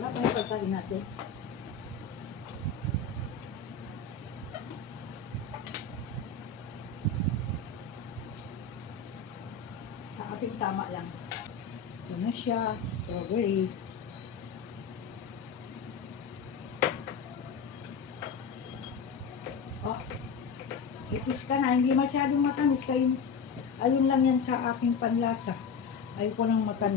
なかなか大変なんで。Ating tama lang. Ito na siya, strawberry. Oh, ipis ka na, hindi masyadong matamis kayo. Ayun lang yan sa aking panlasa. Ayoko ng matamis.